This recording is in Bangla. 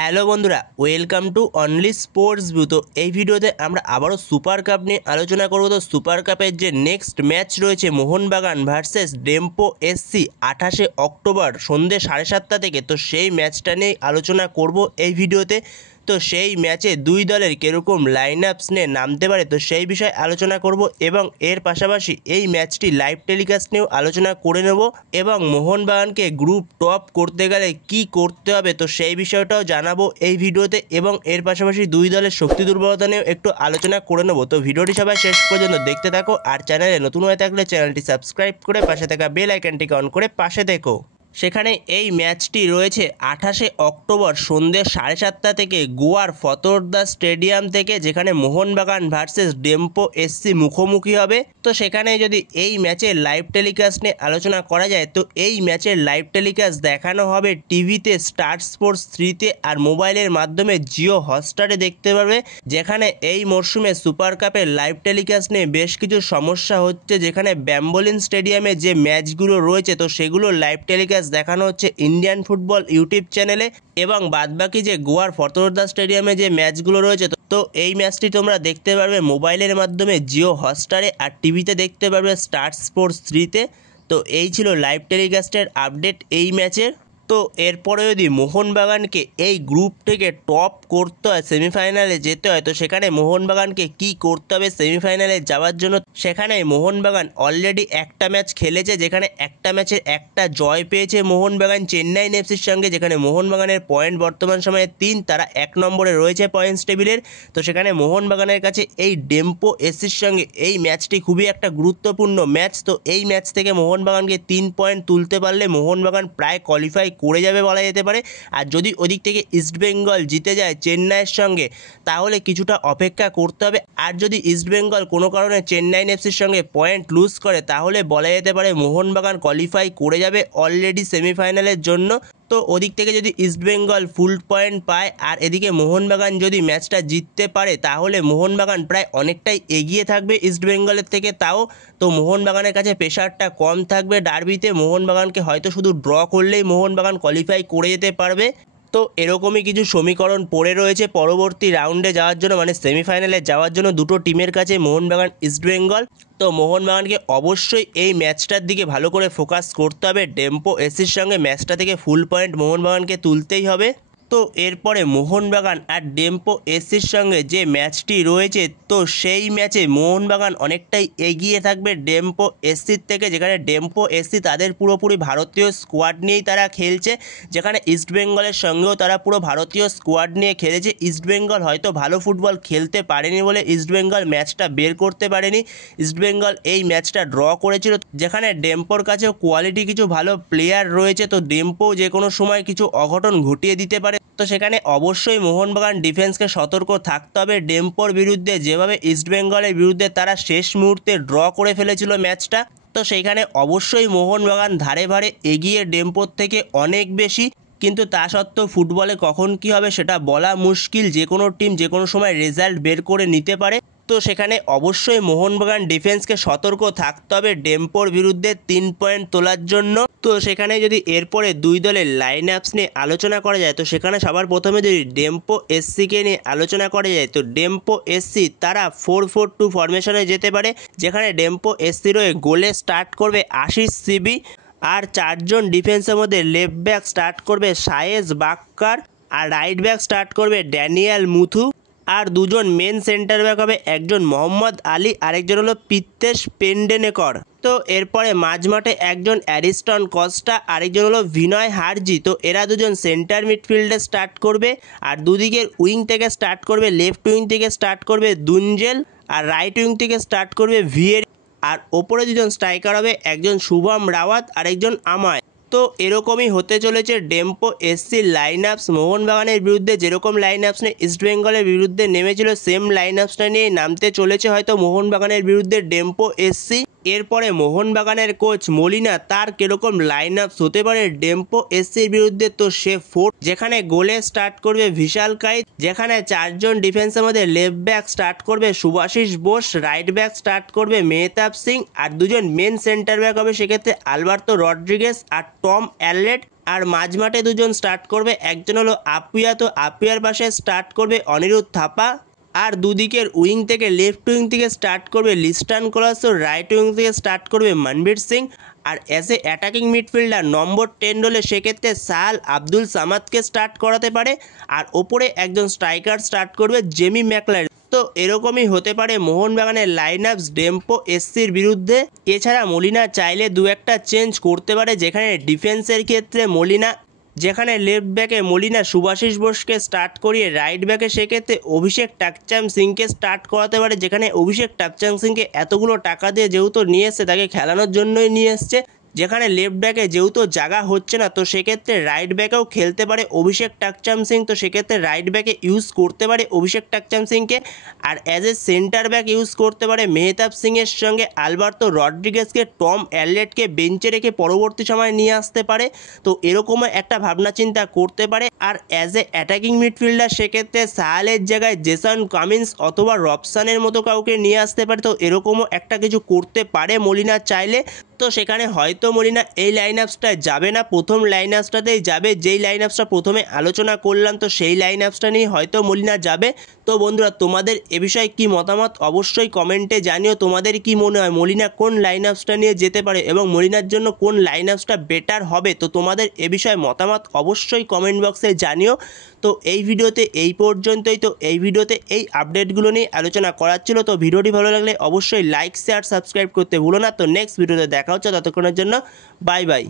হ্যালো বন্ধুরা, welcome to only sports view. তো এই ভিডিওতে আমরা আবারও সুপার কাপ নিয়ে আলোচনা করব। তো সুপার কাপের যে নেক্সট ম্যাচ রয়েছে Mohun Bagan versus Dempo SC 28 October সন্ধ্যে 7:30 থেকে, তো সেই ম্যাচটা নিয়ে আলোচনা করব এই ভিডিওতে। তো সেই ম্যাচে দুই দলের কীরকম লাইন আপস নিয়ে নামতে পারে, তো সেই বিষয়ে আলোচনা করব এবং এর পাশাপাশি এই ম্যাচটি লাইভ টেলিকাস্ট নিয়েও আলোচনা করে নেব এবং মোহনবাগানকে গ্রুপ টপ করতে গেলে কি করতে হবে, তো সেই বিষয়টাও জানাবো এই ভিডিওতে এবং এর পাশাপাশি দুই দলের শক্তি দুর্বলতা নিয়েও একটু আলোচনা করে নেব। তো ভিডিওটি সবাই শেষ পর্যন্ত দেখতে থাকো, আর চ্যানেলে নতুন হয়ে থাকলে চ্যানেলটি সাবস্ক্রাইব করে পাশে থাকা বেল আইকনটিকে অন করে পাশে থেকো। সেখানে এই ম্যাচটি রয়েছে 28 অক্টোবর সন্ধ্যে 7:30 থেকে গোয়ার ফতোরদা স্টেডিয়াম থেকে, যেখানে মোহনবাগান ভার্সেস ডেম্পো এসসি মুখোমুখি হবে। তো সেখানে যদি এই ম্যাচের লাইভ টেলিকাস্ট নিয়ে আলোচনা করা যায়, তো এই ম্যাচের লাইভ টেলিকাস্ট দেখানো হবে টিভিতে স্টার স্পোর্টস 3-তে, আর মোবাইলের মাধ্যমে জিও হটস্টারে দেখতে পারবে। যেখানে এই মরশুমে সুপার কাপের লাইভ টেলিকাস্ট নিয়ে বেশ কিছু সমস্যা হচ্ছে, যেখানে ব্যাম্বোলিন স্টেডিয়ামে যে ম্যাচগুলো রয়েছে তো সেগুলো লাইভ টেলিকাস্ট দেখানো হচ্ছে ইন্ডিয়ান ফুটবল ইউটিউব চ্যানেলে, এবং বাদবাকি যে গোয়ার ফতোরদা স্টেডিয়ামে যে ম্যাচগুলো রয়েছে তো এই ম্যাচটি তোমরা দেখতে পারবে মোবাইলের মাধ্যমে জিও হটস্টারে, আর টিভিতে দেখতে পারবে স্টার স্পোর্টস 3-তে। তো এই ছিল লাইভ টেলিকাস্টের আপডেট এই ম্যাচের। তো এরপরে যদি মোহনবাগানকে এই গ্রুপ থেকে টপ করতে হয়, সেমিফাইনালে যেতে হয়, তো সেখানে মোহনবাগানকে কি করতে হবে সেমিফাইনালে যাওয়ার জন্য? সেখানে মোহনবাগান অলরেডি একটা ম্যাচ খেলেছে, যেখানে একটা ম্যাচের একটা জয় পেয়েছে মোহনবাগান চেন্নাই এফসির সঙ্গে, যেখানে মোহনবাগানের পয়েন্ট বর্তমান সময়ে 3, তারা 1 নম্বরে রয়েছে পয়েন্টস টেবিলের। তো সেখানে মোহনবাগানের কাছে এই ডেম্পো এসসির সঙ্গে এই ম্যাচটি খুবই একটা গুরুত্বপূর্ণ ম্যাচ। তো এই ম্যাচ থেকে মোহনবাগানকে 3 পয়েন্ট তুলতে পারলে মোহনবাগান প্রায় কোয়ালিফাই করে যাবে বলা যেতে পারে। আর যদি ওদিক থেকে ইস্টবেঙ্গল জিতে যায় চেন্নাইয়ের সঙ্গে, তাহলে কিছুটা অপেক্ষা করতে হবে। আর যদি ইস্টবেঙ্গল কোনো কারণে চেন্নাই এফসির সঙ্গে পয়েন্ট লুজ করে, তাহলে বলা যেতে পারে মোহনবাগান কোয়ালিফাই করে যাবে অলরেডি সেমিফাইনালের জন্য। তো ওদিক থেকে যদি ইস্টবেঙ্গল ফুল পয়েন্ট পায় আর এদিকে মোহনবাগান যদি ম্যাচটা জিততে পারে, তাহলে মোহনবাগান প্রায় অনেকটাই এগিয়ে থাকবে ইস্টবেঙ্গলের থেকে। তাও তো মোহনবাগানের কাছে প্রেশারটা কম থাকবে ডার্বিতে, মোহনবাগানকে হয়তো শুধু ড্র করলেই মোহনবাগান কোয়ালিফাই করে যেতে পারবে। তো এরকমই কিছু সমীকরণ পড়ে রয়েছে পরবর্তী রাউন্ডে যাওয়ার জন্য, মানে সেমিফাইনালে যাওয়ার জন্য দুটো টিমের কাছে, মোহনবাগান ইস্টবেঙ্গল। তো মোহনবাগানকে অবশ্যই এই ম্যাচটার দিকে ভালো করে ফোকাস করতে হবে। ডেম্পো এসির সঙ্গে ম্যাচটা থেকে ফুল পয়েন্ট মোহনবাগানকে তুলতেই হবে। তো এরপরে মোহনবাগান আর ডেম্পো এসির সঙ্গে যে ম্যাচটি রয়েছে, তো সেই ম্যাচে মোহনবাগান অনেকটাই এগিয়ে থাকবে ডেম্পো এসির থেকে, যেখানে ডেম্পো এসি তাদের পুরোপুরি ভারতীয় স্কোয়াড নিয়েই তারা খেলছে, যেখানে ইস্টবেঙ্গলের সঙ্গেও তারা পুরো ভারতীয় স্কোয়াড নিয়ে খেলেছে। ইস্টবেঙ্গল হয়তো ভালো ফুটবল খেলতে পারেনি বলে ইস্টবেঙ্গল ম্যাচটা বের করতে পারেনি, ইস্টবেঙ্গল এই ম্যাচটা ড্র করেছিল। যেখানে ডেম্পোর কাছেও কোয়ালিটি কিছু ভালো প্লেয়ার রয়েছে, তো ডেম্পো যে কোনো সময় কিছু অঘটন ঘটিয়ে দিতে পারে। তো সেখানে অবশ্যই মোহনবাগান ডিফেন্সকে সতর্ক থাকতে হবে ডেম্পোর বিরুদ্ধে, যেভাবে ইস্টবেঙ্গলের বিরুদ্ধে তারা শেষ মুহূর্তে ড্র করে ফেলেছিল ম্যাচটা। তো সেইখানে অবশ্যই মোহনবাগান ধারে ভারে এগিয়ে ডেম্পোর থেকে অনেক বেশি, কিন্তু তা সত্ত্বেও ফুটবলে কখন কী হবে সেটা বলা মুশকিল। যে কোনো টিম যে কোনো সময় রেজাল্ট বের করে নিতে পারে। তো সেখানে অবশ্যই মোহনবাগান ডিফেন্সকে সতর্ক থাকতে হবে ডেম্পোর বিরুদ্ধে 3 পয়েন্ট তোলার জন্য। তো সেখানে যদি এরপরে দুই দলের লাইন আপস নিয়ে আলোচনা করা যায়, তো সেখানে সবার প্রথমে যদি ডেম্পো এসসিকে নিয়ে আলোচনা করা যায়, তো ডেম্পো এসসি তারা 4-4-2 ফরমেশনে যেতে পারে, যেখানে ডেম্পো এসসির হয়ে গোলে স্টার্ট করবে আশিস সিবি, আর 4 জন ডিফেন্সের মধ্যে লেফট ব্যাক স্টার্ট করবে সায়েজ বাক্কার, আর রাইট ব্যাক স্টার্ট করবে ড্যানিয়েল মুথু, আর দুজন মেন সেন্টার ব্যাক হবে, একজন মোহাম্মদ আলী, আরেকজন হলো পিত্তেশ পেন্ডেনেকর। তো এরপরে মাঝমাঠে একজন অ্যারিস্টন কস্টা, আরেকজন হলো ভিনয় হারজি। তো এরা দুজন সেন্টার মিডফিল্ডে স্টার্ট করবে, আর দুদিকের উইং থেকে স্টার্ট করবে, লেফট উইং থেকে স্টার্ট করবে দুনজেল, আর রাইট উইং থেকে স্টার্ট করবে ভিয়েরি, আর ওপরে দুজন স্ট্রাইকার হবে, একজন শুভম রাওয়াত, আরেকজন আমায়। তো এরকমই হতে চলেছে ডেম্পো এসসির লাইন আপস। মোহনবাগানের বিরুদ্ধে যেরকম লাইন আপস নিয়ে ইস্টবেঙ্গলের বিরুদ্ধে নেমেছিল, সেম লাইন আপসটা নিয়ে নামতে চলেছে হয়তো মোহনবাগানের বিরুদ্ধে ডেম্পো এসসি। এরপরে মোহনবাগানের কোচ মলিনা তার কীরকম লাইন আপস হতে পারে ডেম্পো এসসির বিরুদ্ধে, তো সে 4, যেখানে গোলে স্টার্ট করবে বিশাল কাইত, যেখানে 4 জন ডিফেন্সের মধ্যে লেফট ব্যাক স্টার্ট করবে Subhasis Bose, right back start করবে মেহতাব সিং, আর দুজন মেন সেন্টার ব্যাক হবে সেক্ষেত্রে আলবার্তো রড্রিগেস আর টম অ্যালেট, আর মাঝমাঠে দুজন স্টার্ট করবে, একজন হলো আপুয়া, তো আপুয়ার পাশে স্টার্ট করবে অনিরুদ্ধ থাপা। আর দুদিকের উইং থেকে লেফট উইং থেকে স্টার্ট করবে লিস্টান কোলাসো, রাইট উইং থেকে স্টার্ট করবে মনবীর সিং। আর অ্যাজ এ অ্যাটাকিং মিডফিল্ডার নম্বর 10 হলে সেক্ষেত্রে সাল আব্দুল সামাদকে স্টার্ট করাতে পারে। আর ওপরে একজন স্ট্রাইকার স্টার্ট করবে জেমি ম্যাকলারেন। তো এরকমই হতে পারে মোহনবাগানের লাইন আপস ডেম্পো এসসির বিরুদ্ধে। এছাড়া মলিনা চাইলে দু একটা চেঞ্জ করতে পারে, যেখানে ডিফেন্সের ক্ষেত্রে যেখানে লেফট ব্যাকে মলিনা শুভাশিস বোসকে স্টার্ট করিয়ে রাইট ব্যাকে সেক্ষেত্রে অভিষেক টাকচাম সিংকে স্টার্ট করাতে পারে, যেখানে অভিষেক টাকচাম সিংকে এতগুলো টাকা দিয়ে যেহেতু নিয়ে এসছে, তাকে খেলানোর জন্যই নিয়ে এসছে। যেখানে লেফট ব্যাকে যেহেতু জায়গা হচ্ছে না, তো সেক্ষেত্রে রাইট ব্যাকেও খেলতে পারে অভিষেক টাকচাম সিং, তো সেক্ষেত্রে রাইট ব্যাকে ইউজ করতে পারে অভিষেক টাকচাম সিংকে। আর as a center back use করতে পারে মেহতাব সিংয়ের সঙ্গে আলবার্তো রড্রিগেজকে, টম অ্যারলেটকে বেঞ্চে রেখে পরবর্তী সময় নিয়ে আসতে পারে। তো এরকমও একটা ভাবনা চিন্তা করতে পারে। আর অ্যাজ এ অ্যাটাকিং মিডফিল্ডার সেক্ষেত্রে সাহালের জায়গায় জেসন কামিন্স অথবা রবসানের মতো কাউকে নিয়ে আসতে পারে। তো এরকমও একটা কিছু করতে পারে মলিনা চাইলে। তো সেখানে হয়তো মলিনা এই লাইন আপসটায় যাবে না, প্রথম লাইন আপসটাতেই যাবে, যেই লাইন আপসটা প্রথমে আলোচনা করলাম, তো সেই লাইন আপসটা নিয়ে হয়তো মলিনা যাবে। তো বন্ধুরা, তোমাদের এ বিষয়ে কি মতামত অবশ্যই কমেন্টে জানিও। তোমাদের কি মনে হয় মলিনা কোন লাইন আপসটা নিয়ে যেতে পারে এবং মলিনার জন্য কোন লাইন আপসটা বেটার হবে? তো তোমাদের এ বিষয়ে মতামত অবশ্যই কমেন্ট বক্সে জানিও। তো এই ভিডিওতে এই পর্যন্তই। তো এই ভিডিওতে এই আপডেটগুলো নিয়ে আলোচনা করার ছিল। তো ভিডিওটি ভালো লাগলে অবশ্যই লাইক শেয়ার সাবস্ক্রাইব করতে ভুলো না। তো নেক্সট ভিডিওতে দেখা হচ্ছে, ততক্ষণের জন্য বাই বাই।